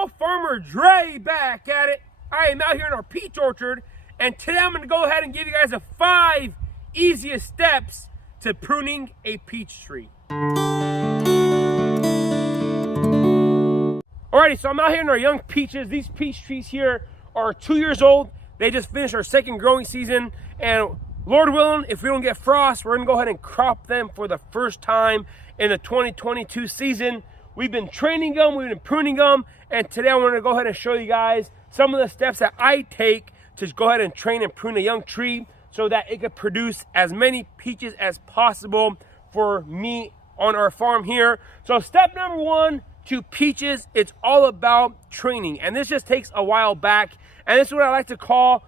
y'all, Farmer Dre back at it. I am out here in our peach orchard, and today I'm going to go ahead and give you guys the 5 easiest steps to pruning a peach tree. Alrighty, so I'm out here in our young peaches. These peach trees here are 2 years old. They just finished our 2nd growing season, and Lord willing, if we don't get frost, we're going to go ahead and crop them for the first time in the 2022 season. We've been training them, we've been pruning them, and today I want to go ahead and show you guys some of the steps that I take to go ahead and train and prune a young tree so that it can produce as many peaches as possible for me on our farm here. So step number 1 to peaches, it's all about training, and this just takes a while back, and this is what I like to call,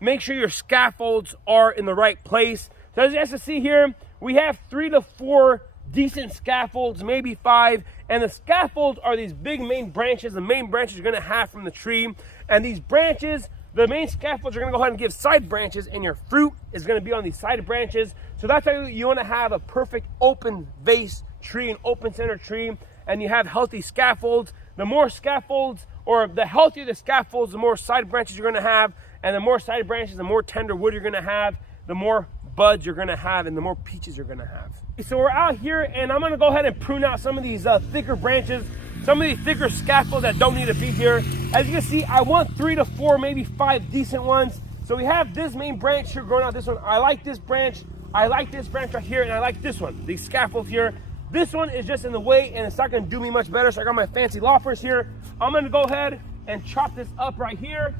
make sure your scaffolds are in the right place. So as you guys can see here, we have 3 to 4 decent scaffolds, maybe 5, and the scaffolds are these big main branches, the main branches you're going to have from the tree, and these branches, the main scaffolds are going to go ahead and give side branches, and your fruit is going to be on these side branches. So that's how you want to have a perfect open vase tree, an open center tree, and you have healthy scaffolds. The more scaffolds, or the healthier the scaffolds, the more side branches you're going to have, and the more side branches, the more tender wood you're going to have, the more buds you're going to have, and the more peaches you're going to have. So we're out here, and I'm going to go ahead and prune out some of these thicker branches, some of these thicker scaffolds that don't need to be here. As you can see, I want 3 to 4, maybe 5 decent ones. So we have this main branch here growing out. This one, I like this branch. I like this branch right here, and I like this one, these scaffolds here. This one is just in the way, and it's not going to do me much better. So I got my fancy loppers here. I'm going to go ahead and chop this up right here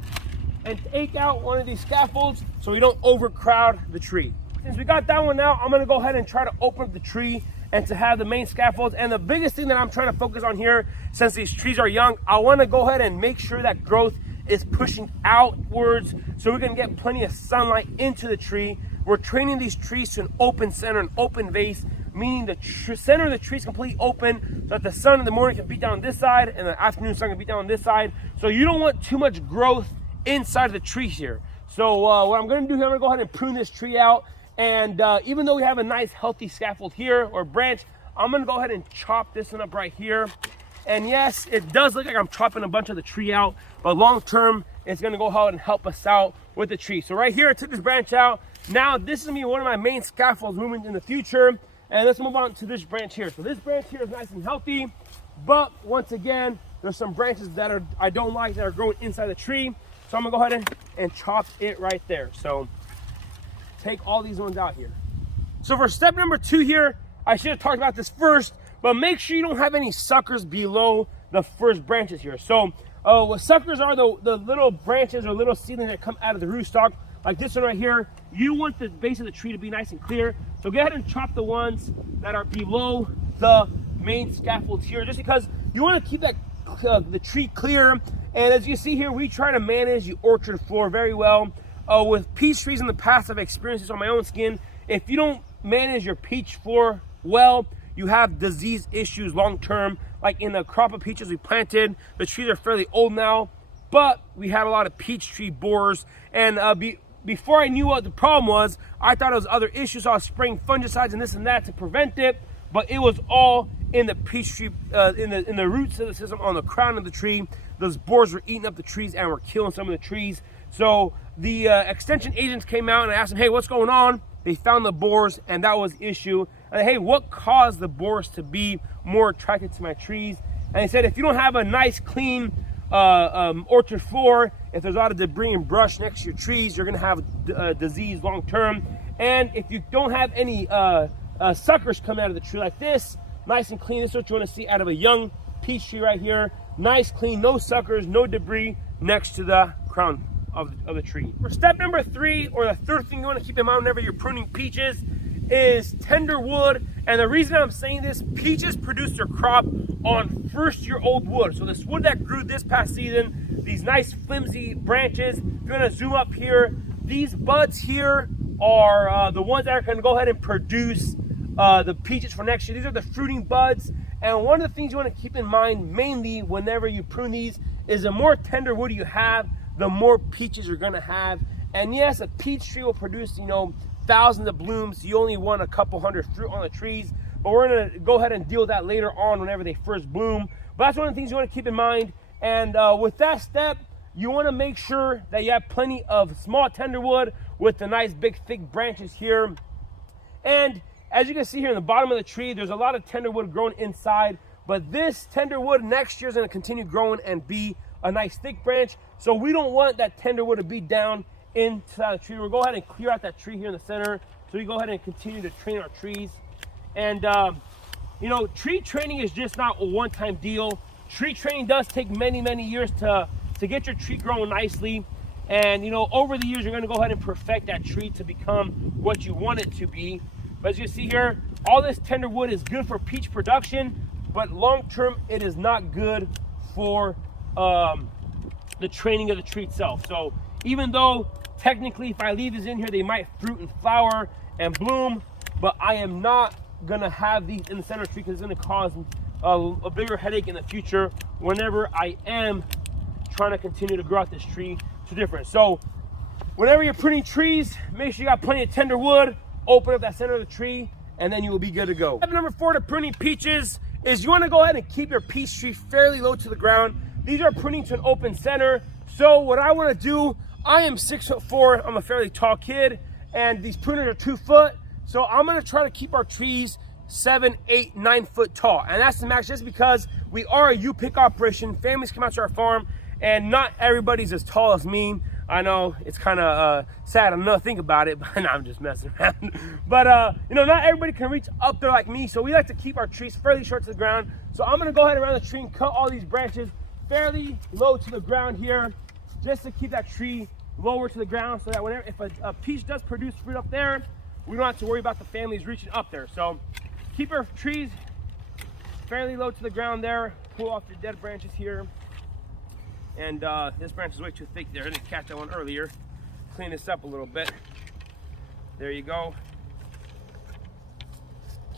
and take out one of these scaffolds so we don't overcrowd the tree. Since we got that one out, I'm going to go ahead and try to open up the tree and to have the main scaffolds. And the biggest thing that I'm trying to focus on here, since these trees are young, I want to go ahead and make sure that growth is pushing outwards so we can get plenty of sunlight into the tree. We're training these trees to an open center, an open vase, meaning the center of the tree is completely open so that the sun in the morning can beat down on this side and the afternoon sun can beat down on this side. So you don't want too much growth inside of the tree here. So what I'm going to do here, I'm going to go ahead and prune this tree out. And even though we have a nice healthy scaffold here or branch, I'm going to go ahead and chop this one up right here. And yes, it does look like I'm chopping a bunch of the tree out, but long term, it's going to go ahead and help us out with the tree. So right here, I took this branch out. Now this is going to be one of my main scaffolds moving in the future. And let's move on to this branch here. So this branch here is nice and healthy, but once again, there's some branches that I don't like that are growing inside the tree. So I'm gonna go ahead and chop it right there. So take all these ones out here. So for step number 2 here, I should have talked about this first, but make sure you don't have any suckers below the first branches here. So what suckers are, the little branches or little seedlings that come out of the rootstock, like this one right here. You want the base of the tree to be nice and clear. So go ahead and chop the ones that are below the main scaffolds here, just because you want to keep that the tree clear. And as you see here, we try to manage the orchard floor very well. With peach trees in the past, I've experienced this on my own skin. If you don't manage your peach floor well, you have disease issues long term. Like in the crop of peaches we planted, the trees are fairly old now, but we had a lot of peach tree borers. And before I knew what the problem was, I thought it was other issues. So I was spraying fungicides and this and that to prevent it, but it was all in the peach tree, in the root system on the crown of the tree. Those borers were eating up the trees and were killing some of the trees. So the extension agents came out and I asked them, hey, what's going on? They found the borers, and that was the issue. And hey, what caused the borers to be more attracted to my trees? And they said, if you don't have a nice, clean orchard floor, if there's a lot of debris and brush next to your trees, you're gonna have disease long term. And if you don't have any suckers coming out of the tree like this, nice and clean, this is what you wanna see out of a young peach tree right here. Nice, clean, no suckers, no debris next to the crown of the tree. For step number 3, or the third thing you want to keep in mind whenever you're pruning peaches, is tender wood. And the reason I'm saying this, peaches produce their crop on first-year-old wood. So this wood that grew this past season, these nice flimsy branches, if you're going to zoom up here, these buds here are the ones that are going to go ahead and produce the peaches for next year. These are the fruiting buds. And one of the things you want to keep in mind mainly whenever you prune these is the more tender wood you have, the more peaches you're going to have. And yes, a peach tree will produce, thousands of blooms. You only want a couple hundred fruit on the trees, but we're going to go ahead and deal with that later on whenever they first bloom. But that's one of the things you want to keep in mind And with that step, you want to make sure that you have plenty of small tender wood with the nice big thick branches here. And as you can see here in the bottom of the tree, there's a lot of tender wood growing inside, but this tender wood next year is going to continue growing and be a nice thick branch. So we don't want that tender wood to be down inside the tree. We'll go ahead and clear out that tree here in the center. So we go ahead and continue to train our trees. And you know, tree training is just not a one-time deal. Tree training does take many, many years to get your tree growing nicely. And you know, over the years, you're gonna go ahead and perfect that tree to become what you want it to be. But as you see here, all this tender wood is good for peach production, but long-term, it is not good for the training of the tree itself. So even though technically if I leave these in here, they might fruit and flower and bloom, but I am not gonna have these in the center of the tree because it's gonna cause a bigger headache in the future whenever I am trying to continue to grow out this tree to different. So whenever you're pruning trees, make sure you got plenty of tender wood, open up that center of the tree, and then you will be good to go. Step number 4 to pruning peaches is you want to go ahead and keep your peach tree fairly low to the ground. These are pruning to an open center. So what I want to do, I am 6'4", I'm a fairly tall kid, and these pruners are 2 foot. So I'm going to try to keep our trees 7, 8, 9 foot tall. And that's the max just because we are a U-pick operation. Families come out to our farm and not everybody's as tall as me. I know it's kind of sad to think about it, but no, I'm just messing around. But you know, not everybody can reach up there like me, so we like to keep our trees fairly short to the ground. So I'm gonna go ahead around the tree and cut all these branches fairly low to the ground here, just to keep that tree lower to the ground, so that whenever if a peach does produce fruit up there, we don't have to worry about the families reaching up there. So keep our trees fairly low to the ground there. Pull off your dead branches here. And this branch is way too thick there. I didn't catch that one earlier. Clean this up a little bit. There you go.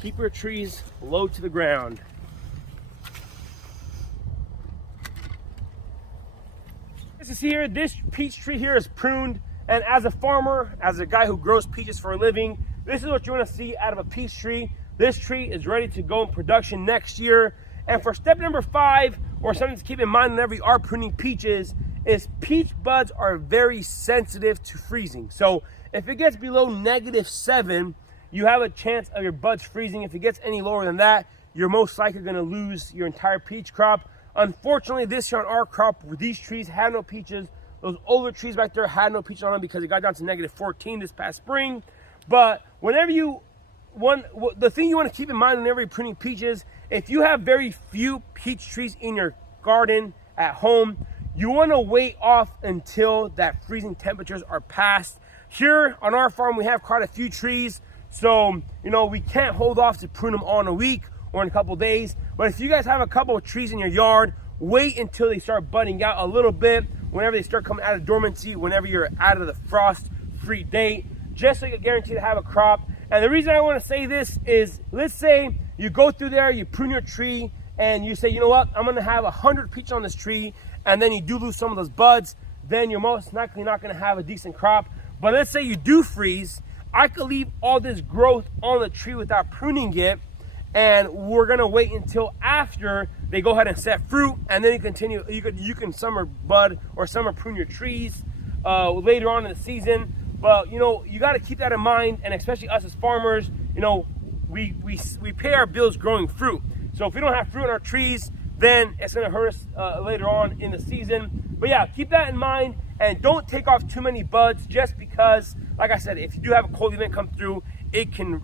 Keep your trees low to the ground. As you see here, this peach tree here is pruned. And as a farmer, as a guy who grows peaches for a living, this is what you want to see out of a peach tree. This tree is ready to go in production next year. And for step number 5, or something to keep in mind whenever you are pruning peaches, is peach buds are very sensitive to freezing. So if it gets below -7, you have a chance of your buds freezing. If it gets any lower than that, you're most likely going to lose your entire peach crop. Unfortunately, this year on our crop, these trees had no peaches. Those older trees back there had no peaches on them because it got down to -14 this past spring. But whenever the thing you want to keep in mind whenever you're pruning peaches, if you have very few peach trees in your garden at home, you want to wait off until that freezing temperatures are passed. Here on our farm, we have quite a few trees, so you know we can't hold off to prune them all in a week or in a couple days. But if you guys have a couple of trees in your yard, wait until they start budding out a little bit, whenever they start coming out of dormancy, whenever you're out of the frost-free date, just so you can guarantee to have a crop. And the reason I want to say this is, let's say you go through there, you prune your tree, and you say, you know what, I'm going to have 100 peaches on this tree, and then you do lose some of those buds, then you're most likely not going to have a decent crop. But let's say you do freeze, I could leave all this growth on the tree without pruning it, and we're going to wait until after they go ahead and set fruit, and then you continue. You can summer bud or summer prune your trees later on in the season. But you know, you got to keep that in mind, and especially us as farmers, you know, we pay our bills growing fruit. So if we don't have fruit on our trees, then it's going to hurt us later on in the season. But yeah, keep that in mind, and don't take off too many buds just because, like I said, if you do have a cold event come through, it can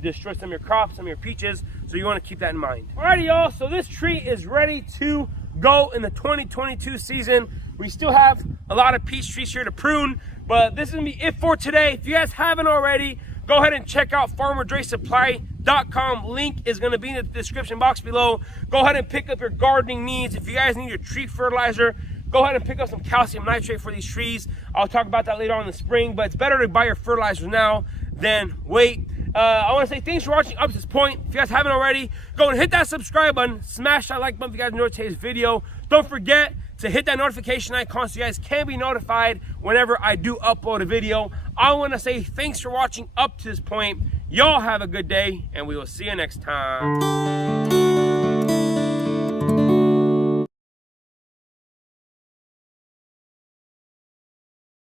destroy some of your crops, some of your peaches. So you want to keep that in mind. Alrighty, y'all. So this tree is ready to go in the 2022 season. We still have a lot of peach trees here to prune, but this is gonna be it for today. If you guys haven't already, go ahead and check out FarmerDreSupply.com. Link is gonna be in the description box below. Go ahead and pick up your gardening needs. If you guys need your tree fertilizer, go ahead and pick up some calcium nitrate for these trees. I'll talk about that later on in the spring, but it's better to buy your fertilizers now than wait. I want to say thanks for watching up to this point. If you guys haven't already, go and hit that subscribe button, smash that like button if you guys enjoyed today's video. Don't forget to hit that notification icon so you guys can be notified whenever I do upload a video. I want to say thanks for watching up to this point. Y'all have a good day, and we will see you next time.